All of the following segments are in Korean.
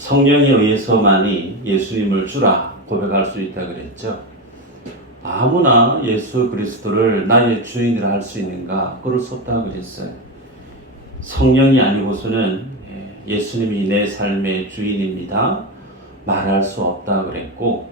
성령에 의해서만이 예수님을 주라 고백할 수 있다 그랬죠. 아무나 예수 그리스도를 나의 주인이라 할 수 있는가? 그럴 수 없다고 그랬어요. 성령이 아니고서는 예수님이 내 삶의 주인입니다 말할 수 없다 그랬고,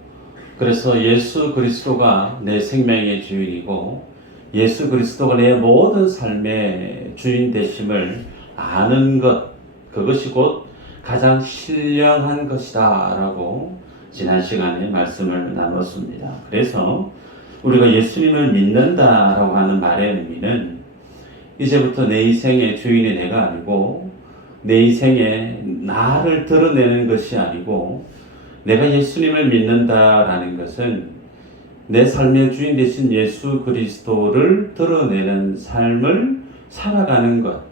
그래서 예수 그리스도가 내 생명의 주인이고 예수 그리스도가 내 모든 삶의 주인 되심을 아는 것, 그것이 곧 가장 신령한 것이다 라고 지난 시간에 말씀을 나눴습니다. 그래서 우리가 예수님을 믿는다라고 하는 말의 의미는 이제부터 내 인생의 주인이 내가 아니고 내 인생에 나를 드러내는 것이 아니고, 내가 예수님을 믿는다라는 것은 내 삶의 주인 되신 예수 그리스도를 드러내는 삶을 살아가는 것.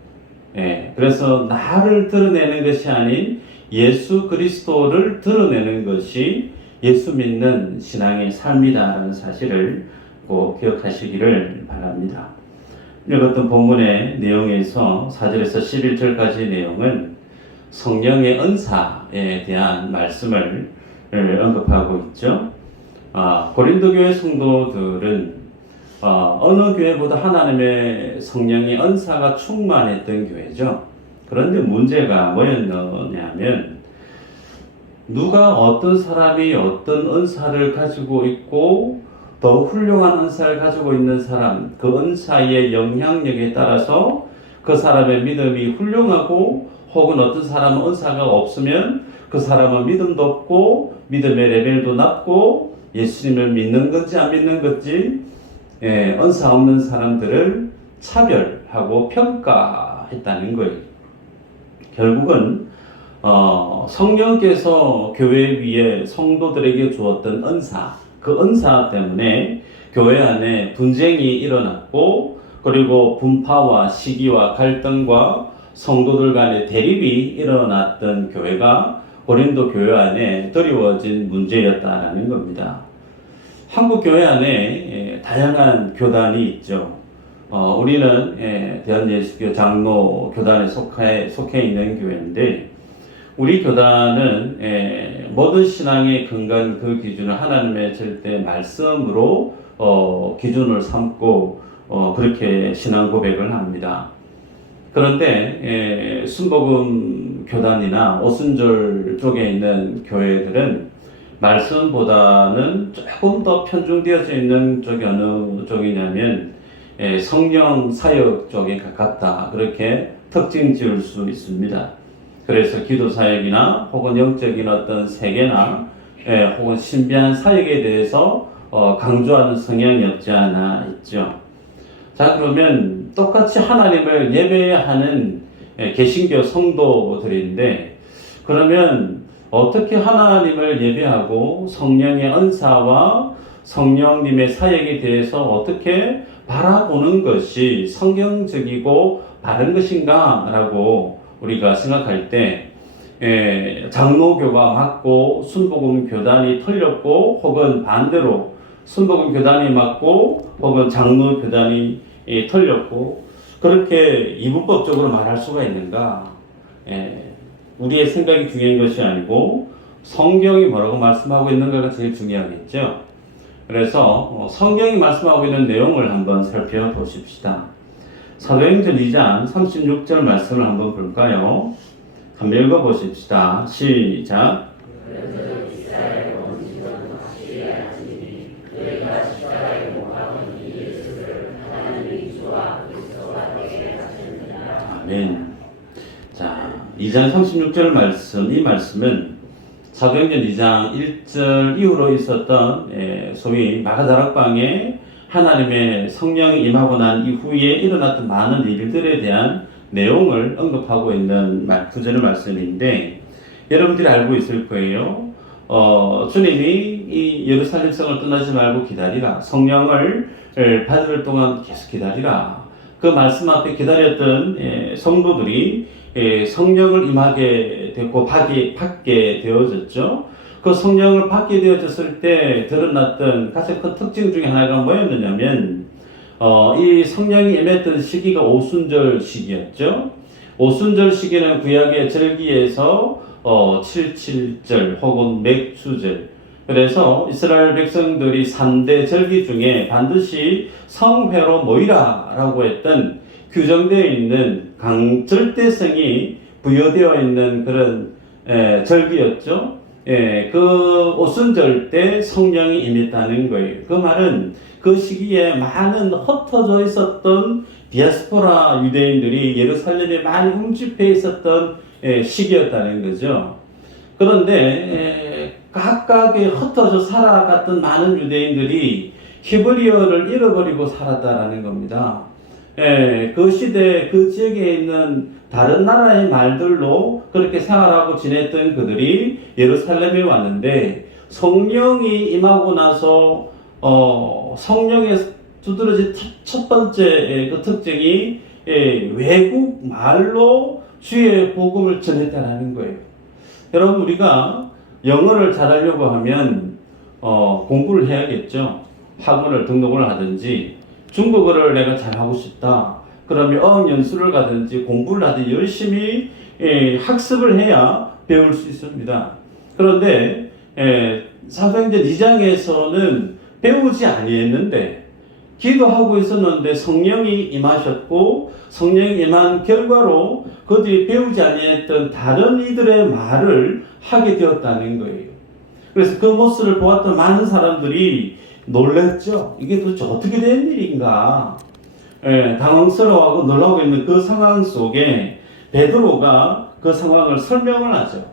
그래서 나를 드러내는 것이 아닌 예수 그리스도를 드러내는 것이 예수 믿는 신앙의 삶이다라는 사실을 꼭 기억하시기를 바랍니다. 읽었던 본문의 내용에서 4절에서 11절까지 내용은 성령의 은사에 대한 말씀을 언급하고 있죠. 고린도 교회 성도들은 어느 교회보다 하나님의 성령의 은사가 충만했던 교회죠. 그런데 문제가 뭐였냐면, 누가 어떤 사람이 어떤 은사를 가지고 있고 더 훌륭한 은사를 가지고 있는 사람, 그 은사의 영향력에 따라서 그 사람의 믿음이 훌륭하고, 혹은 어떤 사람은 은사가 없으면 그 사람은 믿음도 없고 믿음의 레벨도 낮고 예수님을 믿는 건지 안 믿는 건지 은사 없는 사람들을 차별하고 평가했다는 거예요. 결국은 성령께서 교회 위에 성도들에게 주었던 은사, 그 은사 때문에 교회 안에 분쟁이 일어났고, 그리고 분파와 시기와 갈등과 성도들 간의 대립이 일어났던 교회가 고린도 교회 안에 드리워진 문제였다라는 겁니다. 한국 교회 안에 다양한 교단이 있죠. 우리는 대한예수교 장로 교단에 속해 있는 교회인데, 우리 교단은 모든 신앙의 근간, 그 기준을 하나님의 절대 말씀으로 기준을 삼고 그렇게 신앙 고백을 합니다. 그런데 순복음 교단이나 오순절 쪽에 있는 교회들은 말씀보다는 조금 더 편중되어져 있는 쪽이 어느 쪽이냐면 성령 사역 쪽에 가깝다, 그렇게 특징 지을 수 있습니다. 그래서 기도 사역이나 혹은 영적인 어떤 세계나 혹은 신비한 사역에 대해서 강조하는 성향이 없지 않아 있죠. 자, 그러면 똑같이 하나님을 예배하는 개신교 성도들인데, 그러면 어떻게 하나님을 예배하고 성령의 은사와 성령님의 사역에 대해서 어떻게 바라보는 것이 성경적이고 바른 것인가 라고 우리가 생각할 때, 장로교가 맞고 순복음 교단이 틀렸고, 혹은 반대로 순복음 교단이 맞고 혹은 장로 교단이 틀렸고, 그렇게 이분법적으로 말할 수가 있는가? 우리의 생각이 중요한 것이 아니고 성경이 뭐라고 말씀하고 있는가가 제일 중요하겠죠. 그래서 성경이 말씀하고 있는 내용을 한번 살펴보십시다. 사도행전 2장 36절 말씀을 한번 볼까요? 한번 읽어보십시다. 시작. 아멘. 자, 2장 36절 말씀, 이 말씀은 사도행전 2장 1절 이후로 있었던 소위 마가다락방에 하나님의 성령이 임하고 난 이후에 일어났던 많은 일들에 대한 내용을 언급하고 있는 구절의 말씀인데, 여러분들이 알고 있을 거예요. 주님이 이 예루살렘 성을 떠나지 말고 기다리라, 성령을 받을 동안 계속 기다리라. 그 말씀 앞에 기다렸던 성도들이 성령을 임하게 됐고 받게 되어졌죠. 그 성령을 받게 되어졌을 때 드러났던 가장 큰 특징 중에 하나가 뭐였느냐면, 이 성령이 임했던 시기가 오순절 시기였죠. 오순절 시기는 구약의 절기에서 칠칠절 혹은 맥주절. 그래서 이스라엘 백성들이 3대 절기 중에 반드시 성회로 모이라라고 했던 규정되어 있는 절대성이 부여되어 있는 그런 절기였죠. 그 오순절 때 성령이 임했다는 거예요. 그 말은 그 시기에 많은 흩어져 있었던 디아스포라 유대인들이 예루살렘에 많이 흠집해 있었던 시기였다는 거죠. 그런데 각각의 흩어져 살아갔던 많은 유대인들이 히브리어를 잃어버리고 살았다라는 겁니다. 그 시대 그 지역에 있는 다른 나라의 말들로 그렇게 생활하고 지냈던 그들이 예루살렘에 왔는데 성령이 임하고 나서 성령의 두드러진 첫 번째 그 특징이 외국 말로 주의 복음을 전했다라는 거예요. 여러분, 우리가 영어를 잘하려고 하면 공부를 해야겠죠. 학원을 등록을 하든지, 중국어를 내가 잘하고 싶다 그러면 어학 연수를 가든지 공부를 하든지 열심히 학습을 해야 배울 수 있습니다. 그런데 사도행전 2장에서는 배우지 아니했는데 기도하고 있었는데 성령이 임하셨고, 성령이 임한 결과로 그들이 배우지 아니했던 다른 이들의 말을 하게 되었다는 거예요. 그래서 그 모습을 보았던 많은 사람들이 놀랬죠. 이게 도대체 어떻게 된 일인가? 당황스러워하고 놀라고 있는 그 상황 속에 베드로가 그 상황을 설명을 하죠.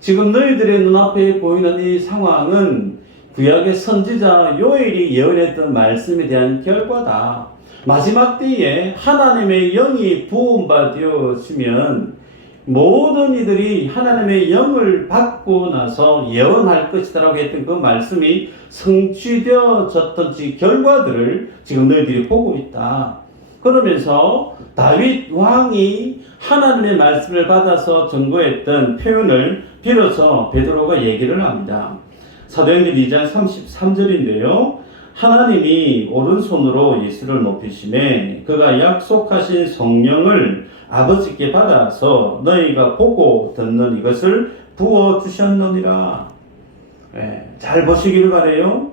지금 너희들의 눈앞에 보이는 이 상황은 구약의 선지자 요엘이 예언했던 말씀에 대한 결과다. 마지막 때에 하나님의 영이 부음받으시면 모든 이들이 하나님의 영을 받고 나서 예언할 것이다라고 했던 그 말씀이 성취되어졌던 결과들을 지금 너희들이 보고 있다. 그러면서 다윗 왕이 하나님의 말씀을 받아서 증거했던 표현을 빌어서 베드로가 얘기를 합니다. 사도행전 2장 33절인데요. 하나님이 오른손으로 예수를 높이시매 그가 약속하신 성령을 아버지께 받아서 너희가 보고 듣는 이것을 부어주셨느니라. 잘 보시기를 바라요.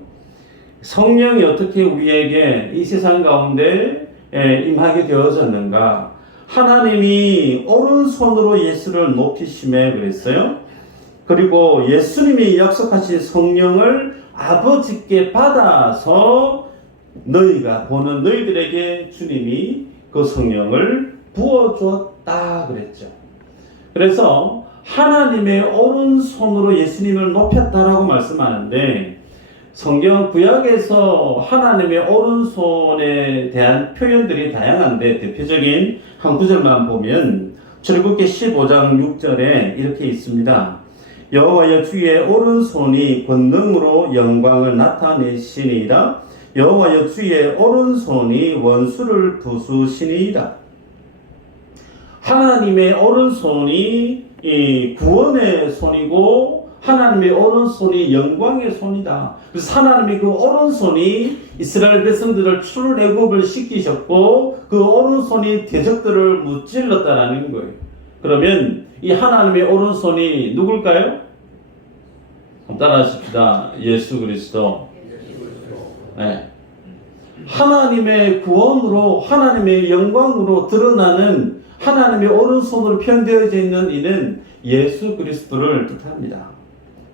성령이 어떻게 우리에게 이 세상 가운데 임하게 되어졌는가. 하나님이 오른손으로 예수를 높이시매 그랬어요. 그리고 예수님이 약속하신 성령을 아버지께 받아서 너희가 보는 너희들에게 주님이 그 성령을 부어주었다 그랬죠. 그래서 하나님의 오른손으로 예수님을 높였다라고 말씀하는데, 성경 구약에서 하나님의 오른손에 대한 표현들이 다양한데 대표적인 한 구절만 보면 출애굽기 15장 6절에 이렇게 있습니다. 여호와여 주의 오른손이 권능으로 영광을 나타내시니이다. 여호와여 주의 오른손이 원수를 부수시니이다. 하나님의 오른손이 이 구원의 손이고 하나님의 오른손이 영광의 손이다. 그래서 하나님이 그 오른손이 이스라엘 백성들을 출애굽을 시키셨고 그 오른손이 대적들을 무찔렀다라는 거예요. 그러면 이 하나님의 오른손이 누굴까요? 따라하십시다. 예수 그리스도. 네. 하나님의 구원으로 하나님의 영광으로 드러나는 하나님의 오른손으로 표현되어져 있는 이는 예수 그리스도를 뜻합니다.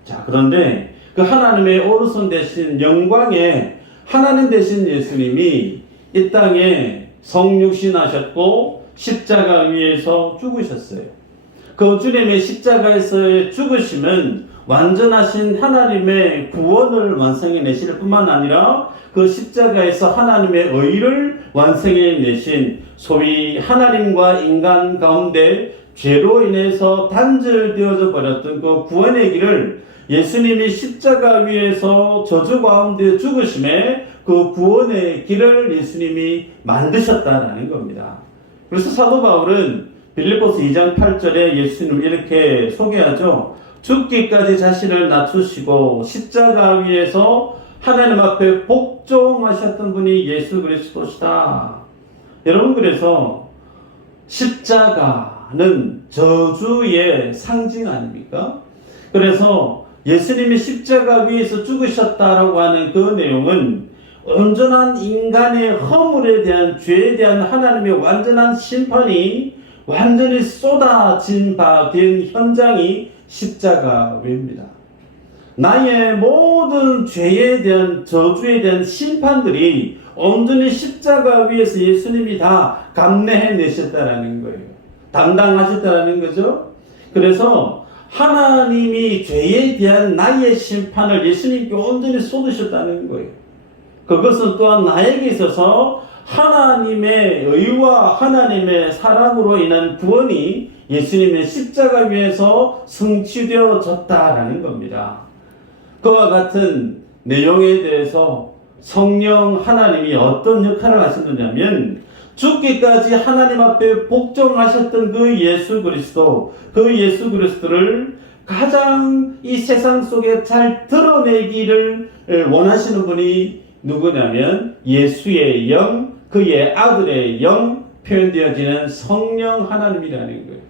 자, 그런데 그 하나님의 오른손 대신 영광의 하나님 대신 예수님이 이 땅에 성육신하셨고 십자가 위에서 죽으셨어요. 그 주님의 십자가에서의 죽으심은 완전하신 하나님의 구원을 완성해내실 뿐만 아니라 그 십자가에서 하나님의 의를 완성해내신 소위 하나님과 인간 가운데 죄로 인해서 단절되어져 버렸던 그 구원의 길을 예수님이 십자가 위에서 저주 가운데 죽으심에 그 구원의 길을 예수님이 만드셨다는 겁니다. 그래서 사도 바울은 빌립보서 2장 8절에 예수님을 이렇게 소개하죠. 죽기까지 자신을 낮추시고 십자가 위에서 하나님 앞에 복종하셨던 분이 예수 그리스도시다. 여러분, 그래서 십자가는 저주의 상징 아닙니까? 그래서 예수님이 십자가 위에서 죽으셨다라고 하는 그 내용은 온전한 인간의 허물에 대한, 죄에 대한 하나님의 완전한 심판이 완전히 쏟아진 바 된 현장이 십자가 위입니다. 나의 모든 죄에 대한, 저주에 대한 심판들이 온전히 십자가 위에서 예수님이 다 감내해내셨다라는 거예요. 담당하셨다라는 거죠. 그래서 하나님이 죄에 대한 나의 심판을 예수님께 온전히 쏟으셨다는 거예요. 그것은 또한 나에게 있어서 하나님의 의와 하나님의 사랑으로 인한 구원이 예수님의 십자가 위에서 성취되어졌다라는 겁니다. 그와 같은 내용에 대해서 성령 하나님이 어떤 역할을 하셨느냐면, 죽기까지 하나님 앞에 복종하셨던 그 예수 그리스도를 가장 이 세상 속에 잘 드러내기를 원하시는 분이 누구냐면 예수의 영, 그의 아들의 영, 표현되어지는 성령 하나님이라는 거예요.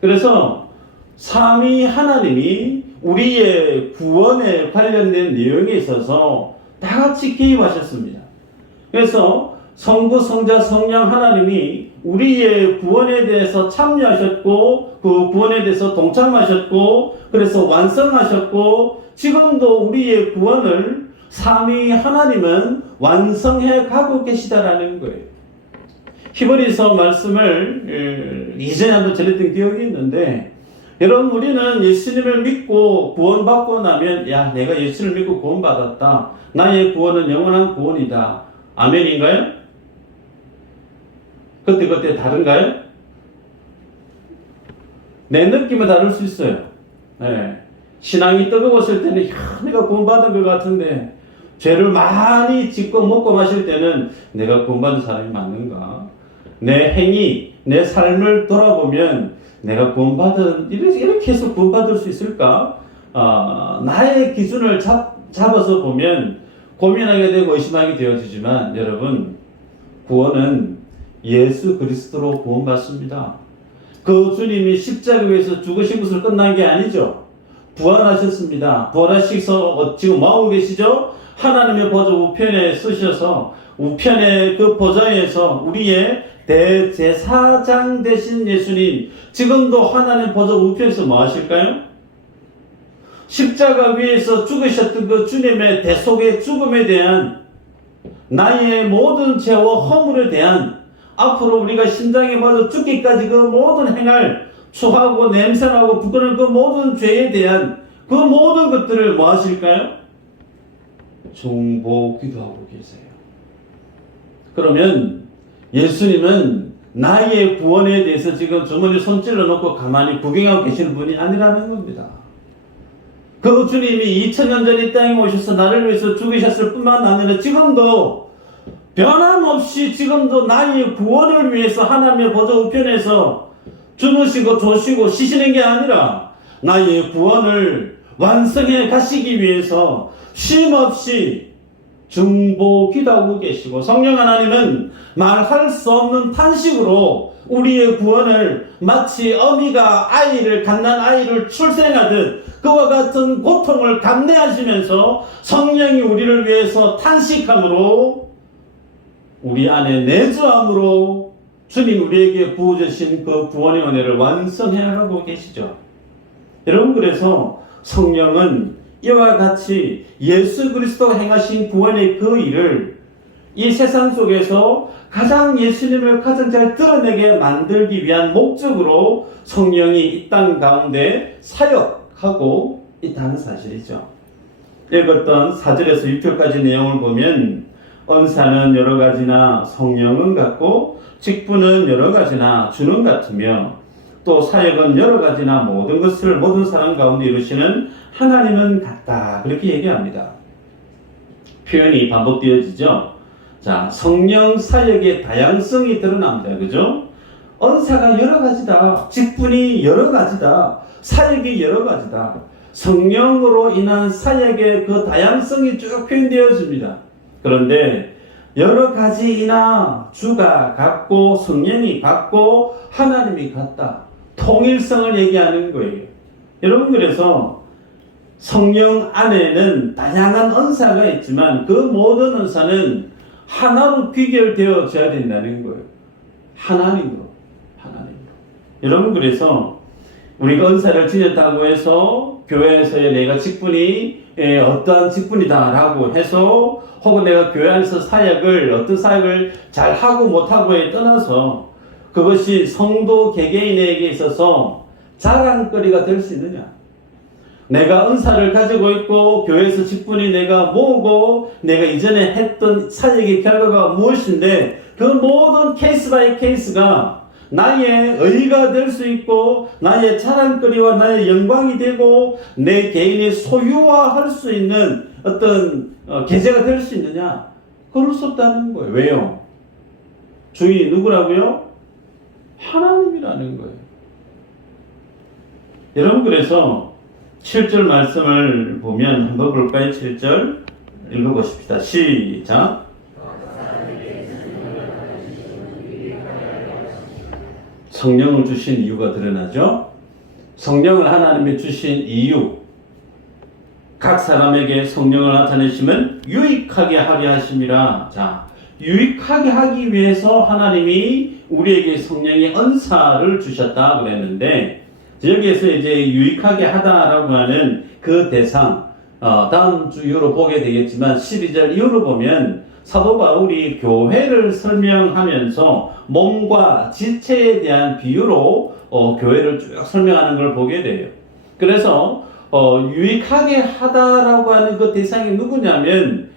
그래서 삼위 하나님이 우리의 구원에 관련된 내용에 있어서 다 같이 개입하셨습니다. 그래서 성부, 성자, 성령 하나님이 우리의 구원에 대해서 참여하셨고, 그 구원에 대해서 동참하셨고, 그래서 완성하셨고, 지금도 우리의 구원을 삼위 하나님은 완성해 가고 계시다라는 거예요. 히브리서 말씀을 이전에 한번 전했던 기억이 있는데, 여러분, 우리는 예수님을 믿고 구원받고 나면, 야, 내가 예수를 믿고 구원받았다. 나의 구원은 영원한 구원이다. 아멘인가요? 그때 다른가요? 내 느낌은 다를 수 있어요. 네. 신앙이 뜨거웠을 때는, 야, 내가 구원받은 것 같은데, 죄를 많이 짓고 먹고 마실 때는 내가 구원받은 사람이 맞는가? 내 행위, 내 삶을 돌아보면 내가 구원받은, 이렇게 해서 구원받을 수 있을까? 나의 기준을 잡아서 보면 고민하게 되고 의심하게 되어지지만, 여러분, 구원은 예수 그리스도로 구원받습니다. 그 주님이 십자가 위에서 죽으신 것으로 끝난 게 아니죠. 부활하셨습니다. 부활하셔서 지금 뭐하고 계시죠? 하나님의 보좌 우편에 쓰셔서 우편의 그 보좌에서 우리의 대제사장 되신 예수님, 지금도 하나님 보좌 우편에서 뭐 하실까요? 십자가 위에서 죽으셨던 그 주님의 대속의 죽음에 대한, 나의 모든 죄와 허물에 대한, 앞으로 우리가 심장에 맞아 죽기까지 그 모든 행할, 추하고 냄새나고 부끄러운 그 모든 죄에 대한 그 모든 것들을 뭐 하실까요? 중보기도 하고 계세요. 그러면 예수님은 나의 구원에 대해서 지금 주머니에 손질러 놓고 가만히 구경하고 계시는 분이 아니라는 겁니다. 그 주님이 2000년 전 이 땅에 오셔서 나를 위해서 죽으셨을 뿐만 아니라 지금도 변함없이 지금도 나의 구원을 위해서 하나님의 보좌 우편에서 주무시고 조시고 쉬시는 게 아니라 나의 구원을 완성해 가시기 위해서 쉼없이 중보 기도하고 계시고, 성령 하나님은 말할 수 없는 탄식으로 우리의 구원을 마치 어미가 갓난 아이를 출생하듯 그와 같은 고통을 감내하시면서 성령이 우리를 위해서 탄식함으로, 우리 안에 내주함으로 주님 우리에게 부어주신 그 구원의 은혜를 완성해 가고 계시죠. 여러분, 그래서 성령은 이와 같이 예수 그리스도가 행하신 구원의 그 일을 이 세상 속에서 가장 예수님을 가장 잘 드러내게 만들기 위한 목적으로 성령이 이 땅 가운데 사역하고 있다는 사실이죠. 읽었던 4절에서 6절까지 내용을 보면, 은사는 여러 가지나 성령은 같고 직분은 여러 가지나 주는 같으며 또 사역은 여러 가지나 모든 것을 모든 사람 가운데 이루시는 하나님은 같다. 그렇게 얘기합니다. 표현이 반복되어지죠. 자, 성령 사역의 다양성이 드러납니다. 그죠? 은사가 여러 가지다. 직분이 여러 가지다. 사역이 여러 가지다. 성령으로 인한 사역의 그 다양성이 쭉 표현되어집니다. 그런데 여러 가지이나 주가 같고 성령이 같고 하나님이 같다. 통일성을 얘기하는 거예요. 여러분, 그래서 성령 안에는 다양한 은사가 있지만 그 모든 은사는 하나로 귀결되어져야 된다는 거예요. 하나님으로. 여러분, 그래서 우리가 은사를 지녔다고 해서 교회에서의 내가 직분이 어떠한 직분이다라고 해서 혹은 내가 교회 안에서 어떤 사역을 잘하고 못하고에 떠나서 그것이 성도 개개인에게 있어서 자랑거리가 될 수 있느냐? 내가 은사를 가지고 있고 교회에서 직분이 내가 뭐고 내가 이전에 했던 사역의 결과가 무엇인데 그 모든 케이스 바이 케이스가 나의 의의가 될 수 있고 나의 자랑거리와 나의 영광이 되고 내 개인이 소유화할 수 있는 어떤 계제가 될 수 있느냐? 그럴 수 없다는 거예요. 왜요? 주인이 누구라고요? 하나님이라는 거예요. 여러분, 그래서 7절 말씀을 보면 한번 볼까요? 7절 읽어보십시다. 시작. 성령을 주신 이유가 드러나죠. 성령을 하나님이 주신 이유, 각 사람에게 성령을 나타내시면 유익하게 하게 하심이라. 자, 유익하게 하기 위해서 하나님이 우리에게 성령의 은사를 주셨다 그랬는데, 여기에서 이제 유익하게 하다라고 하는 그 대상, 다음 주 이후로 보게 되겠지만 12절 이후로 보면 사도 바울이 교회를 설명하면서 몸과 지체에 대한 비유로 교회를 쭉 설명하는 걸 보게 돼요. 그래서 유익하게 하다라고 하는 그 대상이 누구냐면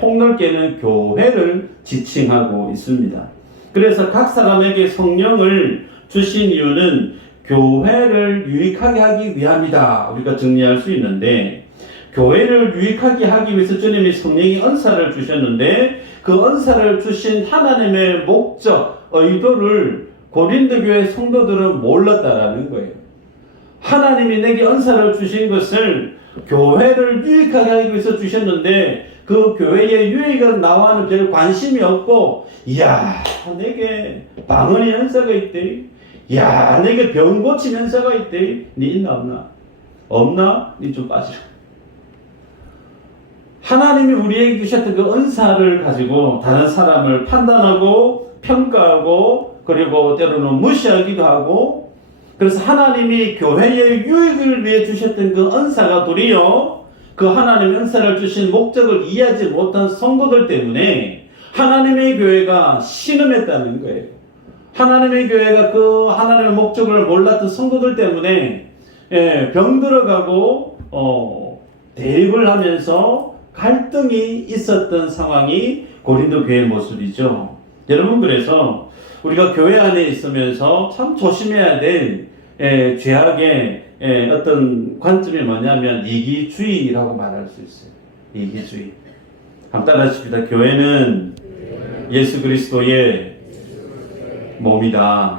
폭넓게는 교회를 지칭하고 있습니다. 그래서 각 사람에게 성령을 주신 이유는 교회를 유익하게 하기 위함이다. 우리가 정리할 수 있는데, 교회를 유익하게 하기 위해서 주님이 성령의 은사를 주셨는데 그 은사를 주신 하나님의 목적, 의도를 고린도 교회 성도들은 몰랐다라는 거예요. 하나님이 내게 은사를 주신 것을 교회를 유익하게 하기 위해서 주셨는데 그 교회의 유익은 나와는 별 관심이 없고, 이야, 내게 방언의 은사가 있대. 야, 내게 병 고치는 은사가 있대. 니 있나 없나? 없나? 니 좀 빠지라. 하나님이 우리에게 주셨던 그 은사를 가지고 다른 사람을 판단하고 평가하고 그리고 때로는 무시하기도 하고, 그래서 하나님이 교회의 유익을 위해 주셨던 그 은사가 도리어 그 하나님의 은사를 주신 목적을 이해하지 못한 성도들 때문에 하나님의 교회가 신음했다는 거예요. 하나님의 교회가 그 하나님의 목적을 몰랐던 성도들 때문에 병들어가고 대립을 하면서 갈등이 있었던 상황이 고린도 교회의 모습이죠. 여러분, 그래서 우리가 교회 안에 있으면서 참 조심해야 될 죄악의 어떤 관점이 뭐냐면 이기주의라고 말할 수 있어요. 이기주의. 한번 따라하십시다. 교회는 예수 그리스도의 몸이다.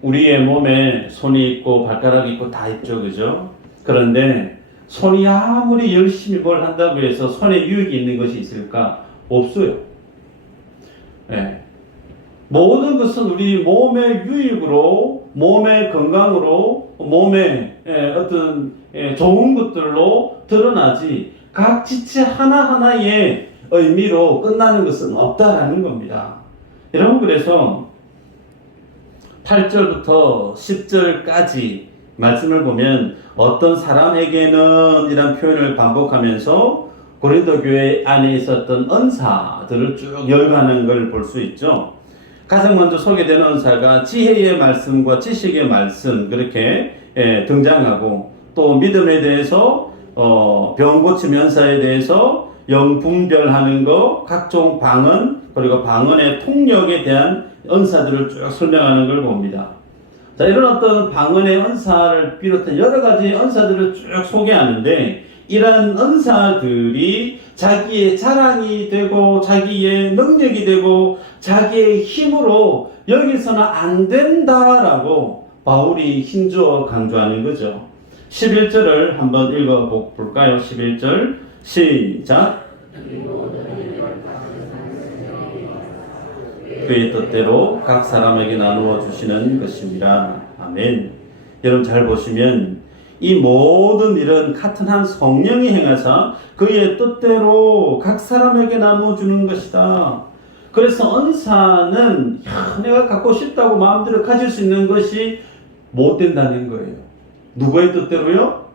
우리의 몸에 손이 있고 발가락이 있고 다 있죠, 그죠? 그런데 손이 아무리 열심히 뭘 한다고 해서 손에 유익이 있는 것이 있을까? 없어요. 모든 것은 우리 몸의 유익으로, 몸의 건강으로, 몸의 어떤 좋은 것들로 드러나지 각 지체 하나하나의 의미로 끝나는 것은 없다라는 겁니다. 여러분, 그래서 8절부터 10절까지 말씀을 보면 어떤 사람에게는 이런 표현을 반복하면서 고린도 교회 안에 있었던 은사들을 쭉 열거하는 걸 볼 수 있죠. 가장 먼저 소개되는 은사가 지혜의 말씀과 지식의 말씀, 그렇게 등장하고, 또 믿음에 대해서 병 고침 은사에 대해서 영 분별하는 것, 각종 방언, 그리고 방언의 통역에 대한 은사들을 쭉 설명하는 걸 봅니다. 자, 이런 어떤 방언의 은사를 비롯한 여러 가지 은사들을 쭉 소개하는데, 이러한 은사들이 자기의 자랑이 되고 자기의 능력이 되고 자기의 힘으로 여기서는 안 된다라고 바울이 힘주어 강조하는 거죠. 11절을 한번 읽어볼까요? 11절 시작. 그의 뜻대로 각 사람에게 나누어 주시는 것입니다. 아멘. 여러분 잘 보시면 이 모든 일은 같은 한 성령이 행하사 그의 뜻대로 각 사람에게 나누어 주는 것이다. 그래서 은사는 내가 갖고 싶다고 마음대로 가질 수 있는 것이 못 된다는 거예요. 누구의 뜻대로요?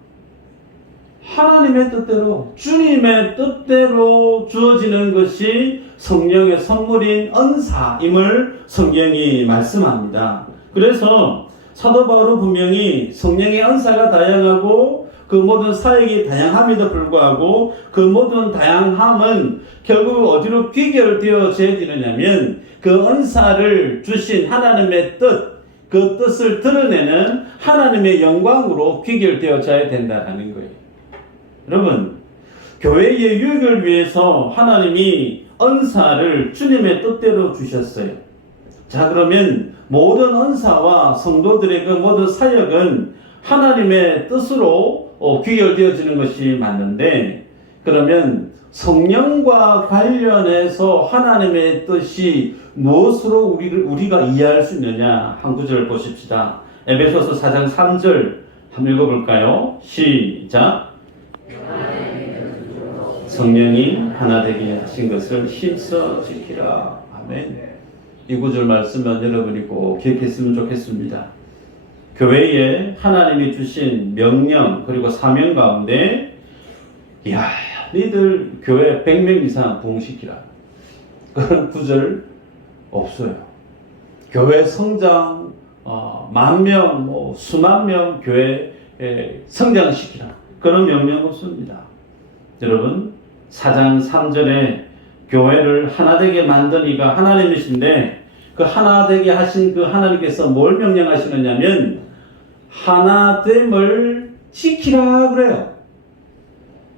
하나님의 뜻대로, 주님의 뜻대로 주어지는 것이 성령의 선물인 은사임을 성경이 말씀합니다. 그래서 사도 바울은 분명히 성령의 은사가 다양하고 그 모든 사역이 다양함에도 불구하고 그 모든 다양함은 결국 어디로 귀결되어지느냐면 그 은사를 주신 하나님의 뜻, 그 뜻을 드러내는 하나님의 영광으로 귀결되어져야 된다는 거예요. 여러분, 교회의 유익을 위해서 하나님이 은사를 주님의 뜻대로 주셨어요. 자, 그러면 모든 은사와 성도들의 그 모든 사역은 하나님의 뜻으로 귀결되어지는 것이 맞는데, 그러면 성령과 관련해서 하나님의 뜻이 무엇으로 우리가 이해할 수 있느냐? 한 구절을 보십시다. 에베소서 4장 3절 한번 읽어볼까요? 시작. 성령이 하나 되게 하신 것을 힘써 지키라. 아멘. 이 구절 말씀은 여러분이 꼭 기억했으면 좋겠습니다. 교회에 하나님이 주신 명령 그리고 사명 가운데 너희들 교회 100명 이상 부흥시키라. 그런 구절 없어요. 교회 성장 10,000명, 수만 명 교회 성장시키라. 그런 명령 없습니다. 여러분 4장 3절에 교회를 하나 되게 만든 이가 하나님이신데 그 하나 되게 하신 그 하나님께서 뭘 명령하시느냐면 하나됨을 지키라 그래요.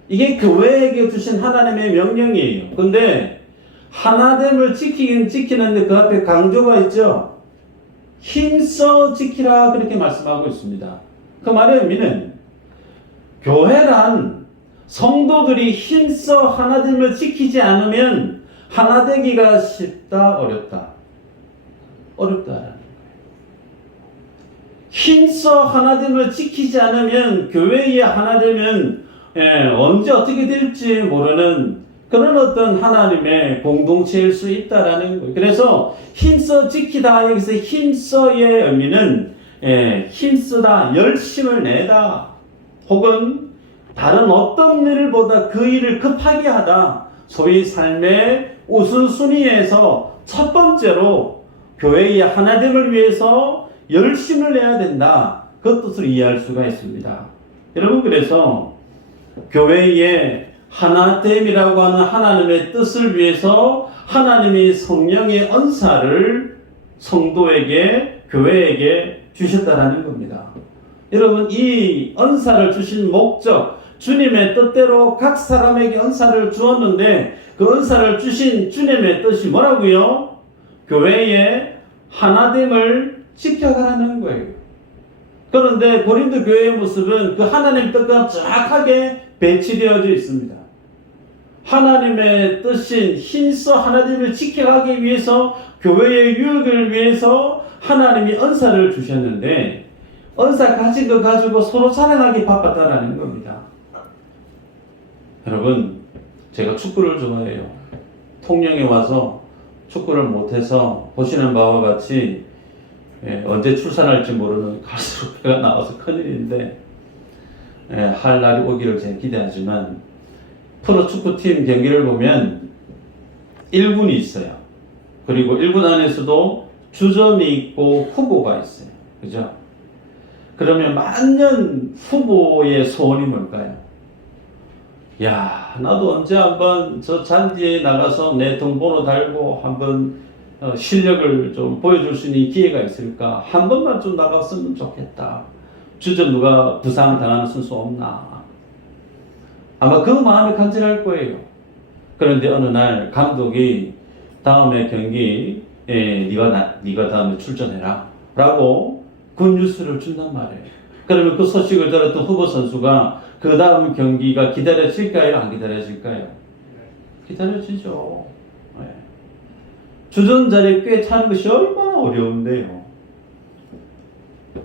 이게 교회에게 주신 하나님의 명령이에요. 근데 하나됨을 지키긴 지키는데 그 앞에 강조가 있죠. 힘써 지키라 그렇게 말씀하고 있습니다. 그 말의 의미는 교회란 성도들이 힘써 하나됨을 지키지 않으면 하나되기가 쉽다, 어렵다? 어렵다라는 거예요. 힘써 하나됨을 지키지 않으면 교회에 하나되면 언제 어떻게 될지 모르는 그런 어떤 하나님의 공동체일 수 있다라는 거예요. 그래서 힘써 지키다, 여기서 힘써의 의미는 힘쓰다, 열심을 내다, 혹은 다른 어떤 일보다 그 일을 급하게 하다, 소위 삶의 우선순위에서 첫 번째로 교회의 하나됨을 위해서 열심을 내야 된다, 그 뜻을 이해할 수가 있습니다. 여러분, 그래서 교회의 하나됨이라고 하는 하나님의 뜻을 위해서 하나님이 성령의 은사를 성도에게, 교회에게 주셨다라는 겁니다. 여러분, 이 은사를 주신 목적, 주님의 뜻대로 각 사람에게 은사를 주었는데 그 은사를 주신 주님의 뜻이 뭐라고요? 교회의 하나됨을 지켜가라는 거예요. 그런데 고린도 교회의 모습은 그 하나님 뜻과 정확하게 배치되어져 있습니다. 하나님의 뜻인 힘써 하나됨을 지켜가기 위해서, 교회의 유익을 위해서 하나님이 은사를 주셨는데 은사 가진 거 가지고 서로 자랑하기 바빴다라는 겁니다. 여러분, 제가 축구를 좋아해요. 통영에 와서 축구를 못해서 보시는 바와 같이 언제 출산할지 모르는 갈수록 배가 나와서 큰일인데 할 날이 오기를 제가 기대하지만, 프로축구팀 경기를 보면 1군이 있어요. 그리고 1군 안에서도 주전이 있고 후보가 있어요. 그죠? 그러면 만년 후보의 소원이 뭘까요? 나도 언제 한번 저 잔디에 나가서 내 등번호 달고 한번 실력을 좀 보여줄 수 있는 기회가 있을까? 한 번만 좀 나갔으면 좋겠다. 주전 누가 부상 당하는 선수 없나? 아마 그 마음이 간절할 거예요. 그런데 어느 날 감독이 다음에 경기 네가 다음에 출전해라 라고 그 뉴스를 준단 말이에요. 그러면 그 소식을 들었던 후보 선수가 그 다음 경기가 기다려질까요? 안 기다려질까요? 기다려지죠. 주전자리에 꽤 차는 것이 얼마나 어려운데요.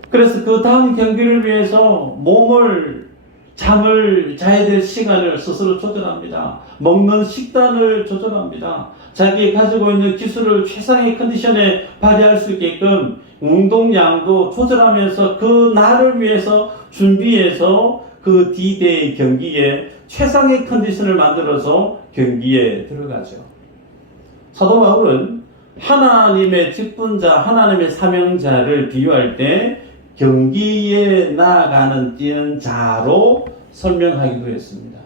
그래서 그 다음 경기를 위해서 잠을 자야 될 시간을 스스로 조절합니다. 먹는 식단을 조절합니다. 자기 가지고 있는 기술을 최상의 컨디션에 발휘할 수 있게끔 운동량도 조절하면서 그 날을 위해서 준비해서 그 D-Day 경기에 최상의 컨디션을 만들어서 경기에 들어가죠. 사도 바울은 하나님의 직분자, 하나님의 사명자를 비유할 때 경기에 나아가는 뛰는 자로 설명하기도 했습니다.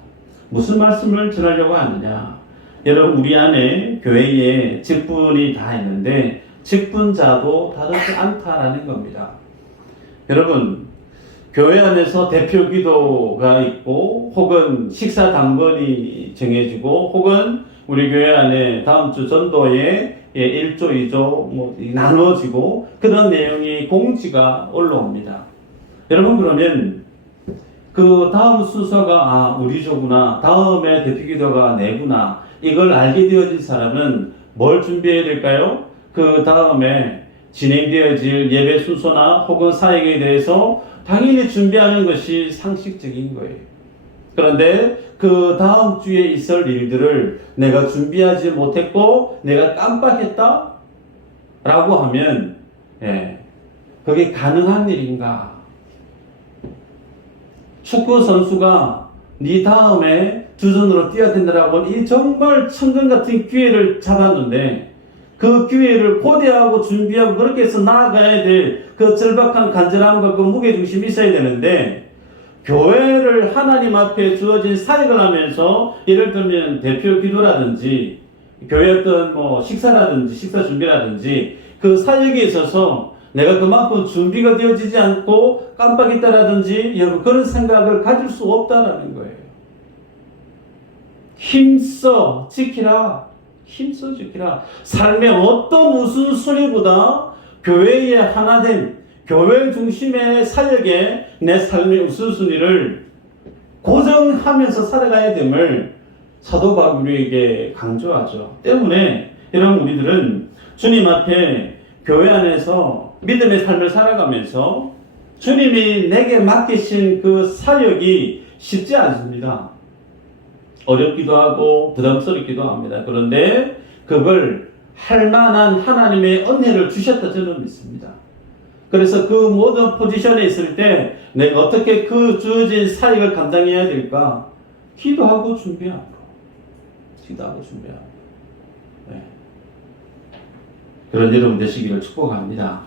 무슨 말씀을 전하려고 하느냐? 여러분, 우리 안에 교회에 직분이 다 있는데 직분자도 다르지 않다라는 겁니다. 여러분, 교회 안에서 대표 기도가 있고 혹은 식사 당번이 정해지고 혹은 우리 교회 안에 다음 주 전도에 1조, 2조 나눠지고 그런 내용이 공지가 올라옵니다. 여러분, 그러면 그 다음 순서가 우리 조구나, 다음에 대표 기도가 내구나, 이걸 알게 되어진 사람은 뭘 준비해야 될까요? 그 다음에 진행되어질 예배 순서나 혹은 사역에 대해서 당연히 준비하는 것이 상식적인 거예요. 그런데 그 다음 주에 있을 일들을 내가 준비하지 못했고 내가 깜빡했다? 라고 하면 그게 가능한 일인가? 축구 선수가 네 다음에 주전으로 뛰어야 된다라고 이 정말 천금 같은 기회를 잡았는데 그 기회를 고대하고 준비하고 그렇게 해서 나아가야 될 그 절박한 간절함과 그 무게중심이 있어야 되는데 교회를 하나님 앞에 주어진 사역을 하면서 예를 들면 대표 기도라든지 교회 어떤 식사라든지 식사 준비라든지 그 사역에 있어서 내가 그만큼 준비가 되어지지 않고 깜빡했다라든지 여러분 그런 생각을 가질 수 없다라는 거예요. 힘써 지키라. 힘써 지키라. 삶의 어떤 우선순위보다 교회의 하나됨, 교회 중심의 사역에 내 삶의 우선순위를 고정하면서 살아가야 됨을 사도 바울에게 강조하죠. 때문에 여러분 우리들은 주님 앞에 교회 안에서 믿음의 삶을 살아가면서 주님이 내게 맡기신 그 사역이 쉽지 않습니다. 어렵기도 하고 부담스럽기도 합니다. 그런데 그걸 할 만한 하나님의 은혜를 주셨다 저는 믿습니다. 그래서 그 모든 포지션에 있을 때 내가 어떻게 그 주어진 사역을 감당해야 될까? 기도하고 준비하고 그런 여러분 되시기를 축복합니다.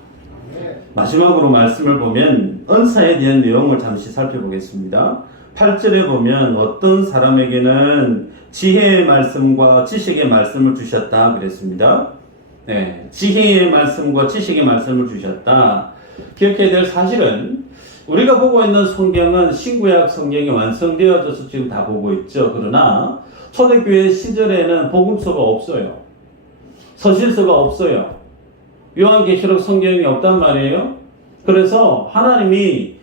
마지막으로 말씀을 보면 은사에 대한 내용을 잠시 살펴보겠습니다. 8절에 보면 어떤 사람에게는 지혜의 말씀과 지식의 말씀을 주셨다 그랬습니다. 지혜의 말씀과 지식의 말씀을 주셨다. 기억해야 될 사실은 우리가 보고 있는 성경은 신구약 성경이 완성되어져서 지금 다 보고 있죠. 그러나 초대교회 시절에는 복음서가 없어요. 서신서가 없어요. 요한계시록 성경이 없단 말이에요. 그래서 하나님이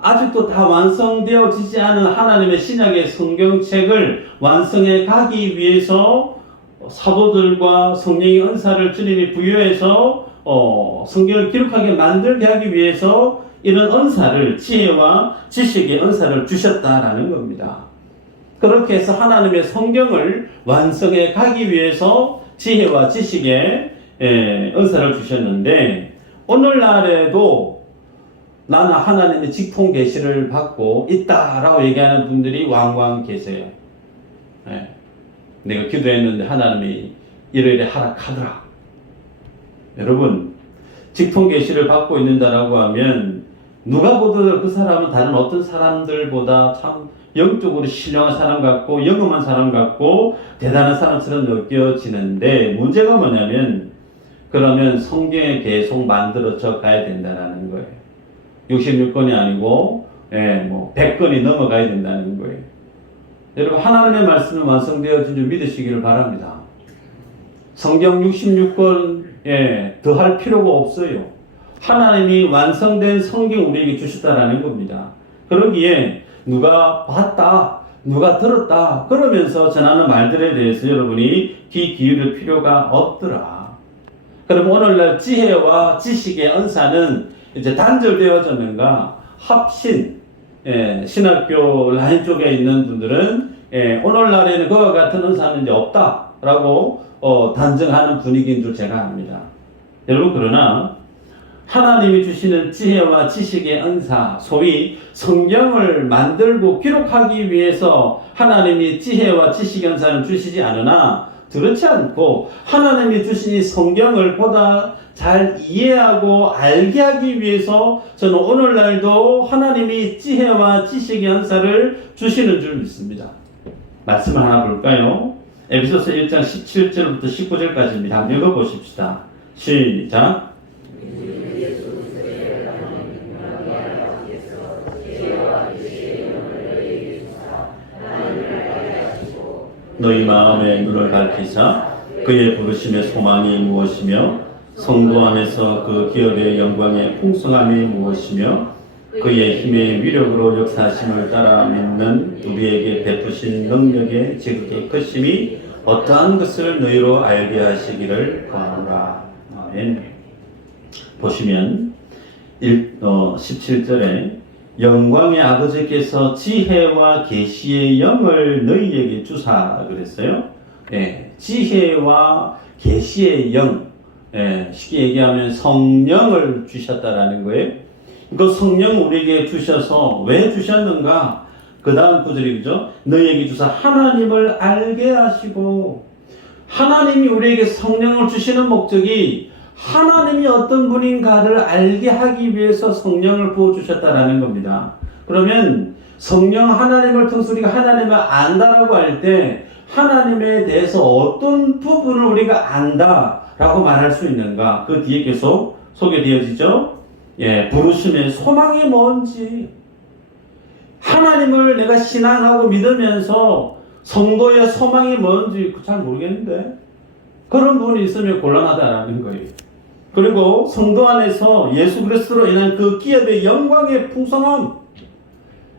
아직도 다 완성되어지지 않은 하나님의 신약의 성경책을 완성해 가기 위해서 사도들과 성령의 은사를 주님이 부여해서 성경을 기록하게 만들게 하기 위해서 이런 은사를, 지혜와 지식의 은사를 주셨다라는 겁니다. 그렇게 해서 하나님의 성경을 완성해 가기 위해서 지혜와 지식의 은사를 주셨는데 오늘날에도 나는 하나님의 직통 계시를 받고 있다라고 얘기하는 분들이 왕왕 계세요. 내가 기도했는데 하나님이 이러이러 하락하더라. 여러분, 직통 계시를 받고 있는다라고 하면 누가 보더라도 그 사람은 다른 어떤 사람들보다 참 영적으로 신령한 사람 같고 영험한 사람 같고 대단한 사람처럼 느껴지는데 문제가 뭐냐면 그러면 성경에 계속 만들어져 가야 된다는 거예요. 66권이 아니고 100권이 넘어가야 된다는 거예요. 여러분 하나님의 말씀은 완성되어진 줄 믿으시기를 바랍니다. 성경 66권에 더할 필요가 없어요. 하나님이 완성된 성경 우리에게 주셨다라는 겁니다. 그러기에 누가 봤다, 누가 들었다 그러면서 전하는 말들에 대해서 여러분이 귀 기울일 필요가 없더라. 그럼 오늘날 지혜와 지식의 은사는 이제 단절되어졌는가? 합신, 신학교 라인 쪽에 있는 분들은 오늘날에는 그와 같은 은사는 이제 없다라고 단정하는 분위기인 줄 제가 압니다. 여러분, 그러나 하나님이 주시는 지혜와 지식의 은사, 소위 성경을 만들고 기록하기 위해서 하나님이 지혜와 지식의 은사를 주시지 않으나, 그렇지 않고 하나님이 주신 이 성경을 보다 잘 이해하고 알게 하기 위해서 저는 오늘날도 하나님이 지혜와 지식의 은사를 주시는 줄 믿습니다. 말씀을 하나 볼까요? 에베소서 1장 17절부터 19절까지입니다. 한번 읽어보십시다. 시작. 너희 마음의 눈을 밝히사 그의 부르심의 소망이 무엇이며 성도 안에서 그 기업의 영광의 풍성함이 무엇이며 그의 힘의 위력으로 역사하심을 따라 믿는 우리에게 베푸신 능력의 지극히 크심이 어떠한 것을 너희로 알게 하시기를 구하노라. 아멘. 보시면 17절에 영광의 아버지께서 지혜와 계시의 영을 너희에게 주사 그랬어요. 지혜와 계시의 영, 쉽게 얘기하면 성령을 주셨다라는 거예요. 그 성령 우리에게 주셔서 왜 주셨는가? 그 다음 구절이죠. 너희에게 주사 하나님을 알게 하시고, 하나님이 우리에게 성령을 주시는 목적이 하나님이 어떤 분인가를 알게 하기 위해서 성령을 부어주셨다라는 겁니다. 그러면 성령 하나님을 통해서 우리가 하나님을 안다라고 할 때 하나님에 대해서 어떤 부분을 우리가 안다라고 말할 수 있는가? 그 뒤에 계속 소개되어지죠. 부르심의 소망이 뭔지, 하나님을 내가 신앙하고 믿으면서 성도의 소망이 뭔지 잘 모르겠는데 그런 부분이 있으면 곤란하다라는 거예요. 그리고 성도 안에서 예수 그리스도로 인한 그 기업의 영광의 풍성함,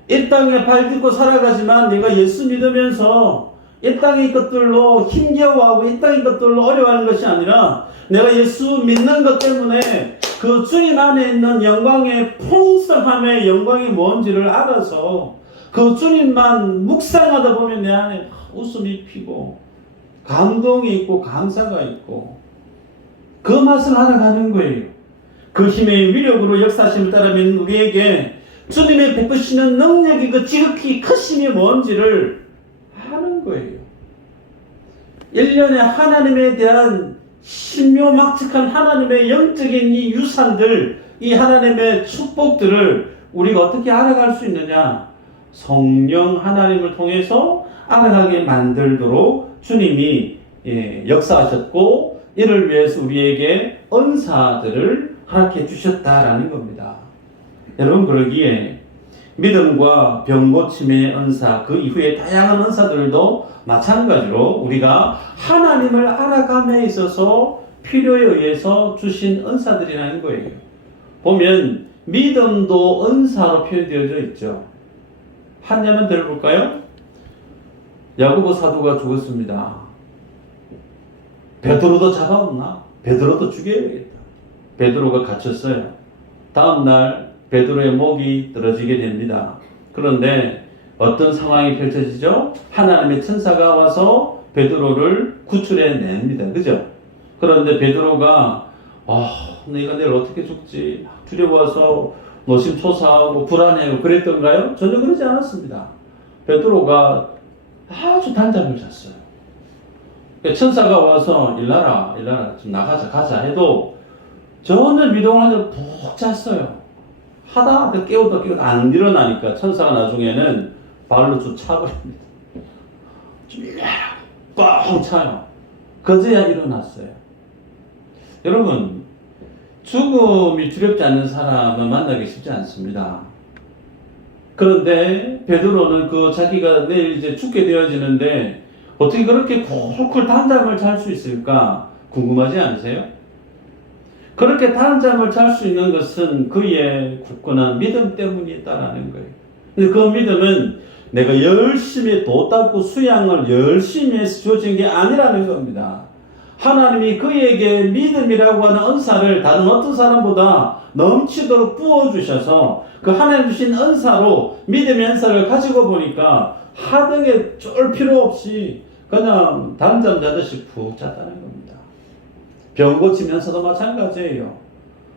이 땅에 발 딛고 살아가지만 내가 예수 믿으면서 이 땅의 것들로 힘겨워하고 이 땅의 것들로 어려워하는 것이 아니라 내가 예수 믿는 것 때문에 그 주님 안에 있는 영광의 풍성함의 영광이 뭔지를 알아서 그 주님만 묵상하다 보면 내 안에 웃음이 피고 감동이 있고 감사가 있고 그 맛을 알아가는 거예요. 그 힘의 위력으로 역사하심을 따르면 우리에게 주님의 베푸시는 능력이 그 지극히 크심이 뭔지를 하는 거예요. 1년에 하나님에 대한 신묘막측한 하나님의 영적인 이 유산들, 이 하나님의 축복들을 우리가 어떻게 알아갈 수 있느냐? 성령 하나님을 통해서 알아가게 만들도록 주님이 역사하셨고 이를 위해서 우리에게 은사들을 허락해 주셨다라는 겁니다. 여러분, 그러기에 믿음과 병고침의 은사, 그 이후에 다양한 은사들도 마찬가지로 우리가 하나님을 알아감에 있어서 필요에 의해서 주신 은사들이라는 거예요. 보면 믿음도 은사로 표현되어져 있죠. 한 예만 들어볼까요? 야고보 사도가 죽었습니다. 베드로도 잡아왔나? 베드로도 죽여야겠다. 베드로가 갇혔어요. 다음날 베드로의 목이 떨어지게 됩니다. 그런데 어떤 상황이 펼쳐지죠? 하나님의 천사가 와서 베드로를 구출해 냅니다. 그죠? 그런데 베드로가 내가 내일 어떻게 죽지? 두려워서 노심초사하고 불안해하고 그랬던가요? 전혀 그러지 않았습니다. 베드로가 아주 단잠을 잤어요. 천사가 와서 일나라 좀 가자 해도 전혀 미동하지 푹 잤어요. 하다 깨우다 안 일어나니까 천사가 나중에는 발로 좀 차버립니다. 좀 일어나라고 뻥 차요. 그제야 일어났어요. 여러분, 죽음이 두렵지 않는 사람은 만나기 쉽지 않습니다. 그런데 베드로는 자기가 내일 이제 죽게 되어지는데 어떻게 그렇게 쿨쿨 단잠을 잘 수 있을까 궁금하지 않으세요? 그렇게 단잠을 잘 수 있는 것은 그의 굳건한 믿음 때문이다라는 거예요. 근데 그 믿음은 내가 열심히 도 닦고 수양을 열심히 해서 주어진 게 아니라는 겁니다. 하나님이 그에게 믿음이라고 하는 은사를 다른 어떤 사람보다 넘치도록 부어주셔서 그 하나님 주신 은사로 믿음의 은사를 가지고 보니까 하등에 쫄 필요 없이 그냥 단잠 자듯이 푹 잤다는 겁니다. 병 고치면서도 마찬가지예요.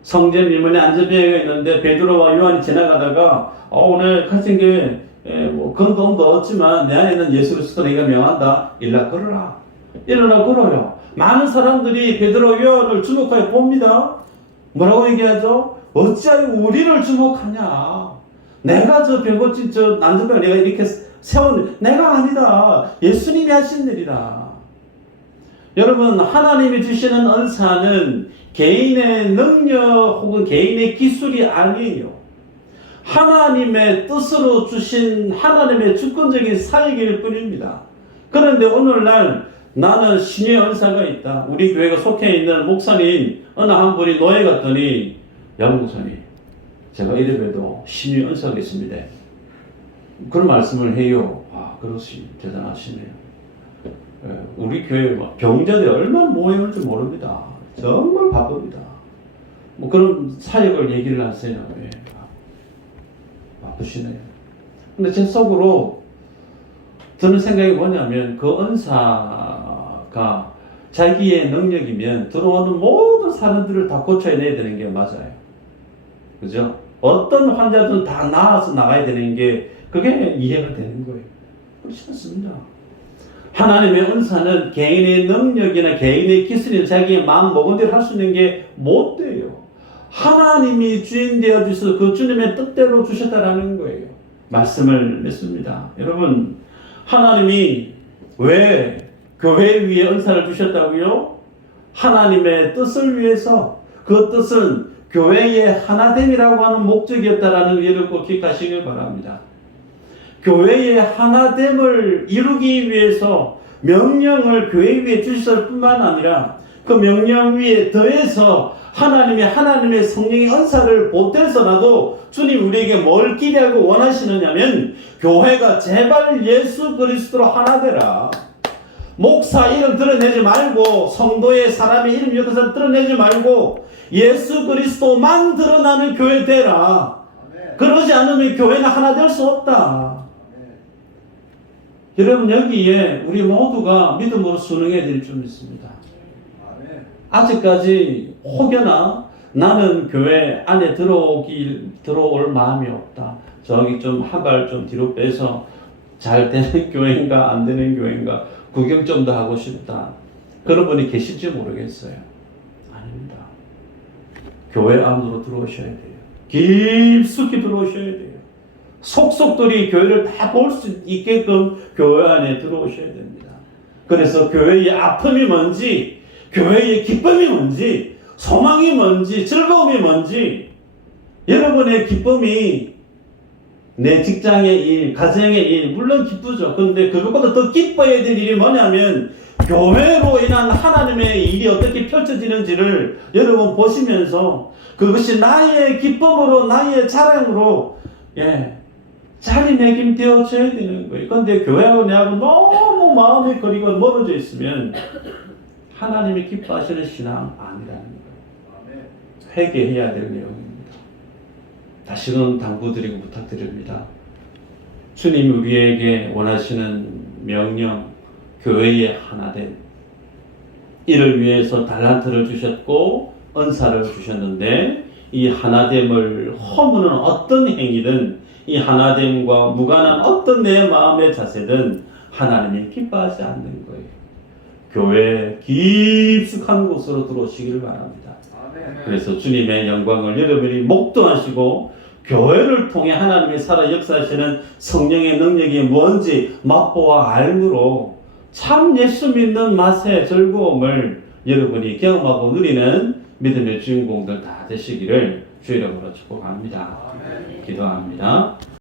성전 일문에 안전병이 있는데 베드로와 요한이 지나가다가 오늘 가진 게 건강도 없지만 내 안에는 예수 그리스도 내가 명한다. 일어나 걸어라. 일어나 걸어요. 많은 사람들이 베드로 요한을 주목하여 봅니다. 뭐라고 얘기하죠? 어찌하여 우리를 주목하냐? 내가 저 병 고친 저 난전병을 내가 이렇게 세운 내가 아니다. 예수님이 하신 일이다. 여러분, 하나님이 주시는 은사는 개인의 능력 혹은 개인의 기술이 아니에요. 하나님의 뜻으로 주신 하나님의 주권적인 사역일 뿐입니다. 그런데 오늘날 나는 신의 은사가 있다. 우리 교회가 속해 있는 목사님 어느 한 분이 노예 갔더니 야 목사님, 제가 이래봬도 신의 은사가 있습니다. 그런 말씀을 해요. 아, 그렇지. 대단하시네요. 우리 교회 병자들이 얼마나 모여올지 모릅니다. 정말 바쁩니다. 뭐 그런 사역을 얘기를 하세요. 예. 바쁘시네요. 근데 제 속으로 드는 생각이 뭐냐면 그 은사가 자기의 능력이면 들어오는 모든 사람들을 다 고쳐내야 되는 게 맞아요. 그죠? 어떤 환자든 다 나아서 나가야 되는 게 그게 이해가 되는 거예요. 그렇지 않습니다. 하나님의 은사는 개인의 능력이나 개인의 기술이나 자기의 마음 먹은 대로 할 수 있는 게 못 돼요. 하나님이 주인 되어 주셔서 그 주님의 뜻대로 주셨다라는 거예요. 말씀을 맺습니다. 여러분, 하나님이 왜 교회 위에 은사를 주셨다고요? 하나님의 뜻을 위해서, 그 뜻은 교회의 하나됨이라고 하는 목적이었다라는 일을 꼭 기억하시길 바랍니다. 교회의 하나됨을 이루기 위해서 명령을 교회 위에 주셨을 뿐만 아니라 그 명령 위에 더해서 하나님의 성령의 은사를 보태서라도 주님 우리에게 뭘 기대하고 원하시느냐면 교회가 제발 예수 그리스도로 하나 되라. 목사 이름 드러내지 말고 성도의 사람의 이름 여기서 드러내지 말고 예수 그리스도만 드러나는 교회 되라. 그러지 않으면 교회는 하나 될 수 없다. 여러분, 여기에 우리 모두가 믿음으로 순응해야 될 줄 믿습니다. 아직까지 혹여나 나는 교회 안에 들어올 마음이 없다. 저기 좀 한 발 좀 뒤로 빼서 잘 되는 교회인가 안 되는 교회인가 구경 좀 더 하고 싶다. 그런 분이 계실지 모르겠어요. 아닙니다. 교회 안으로 들어오셔야 돼요. 깊숙이 들어오셔야 돼요. 속속들이 교회를 다 볼 수 있게끔 교회 안에 들어오셔야 됩니다. 그래서 교회의 아픔이 뭔지, 교회의 기쁨이 뭔지, 소망이 뭔지, 즐거움이 뭔지, 여러분의 기쁨이 내 직장의 일, 가정의 일, 물론 기쁘죠. 그런데 그것보다 더 기뻐야 될 일이 뭐냐면 교회로 인한 하나님의 일이 어떻게 펼쳐지는지를 여러분 보시면서 그것이 나의 기쁨으로, 나의 자랑으로 자리매김되어져야 되는 거예요. 그런데 교회하고 내하고 너무 마음의 거리가 멀어져 있으면 하나님이 기뻐하시는 신앙 아니라는 거예요. 회개해야 될 내용입니다. 다시금 당부드리고 부탁드립니다. 주님이 우리에게 원하시는 명령, 교회의 하나됨, 이를 위해서 달란트를 주셨고 은사를 주셨는데 이 하나됨을 허무는 어떤 행위든 이 하나됨과 무관한 어떤 내 마음의 자세든 하나님이 기뻐하지 않는 거예요. 교회 깊숙한 곳으로 들어오시기를 바랍니다. 그래서 주님의 영광을 여러분이 목도하시고 교회를 통해 하나님이 살아 역사하시는 성령의 능력이 뭔지 맛보아 알므로 참 예수 믿는 맛의 즐거움을 여러분이 경험하고 누리는 믿음의 주인공들 다 되시기를 주의 이름으로 축복합니다. 기도합니다.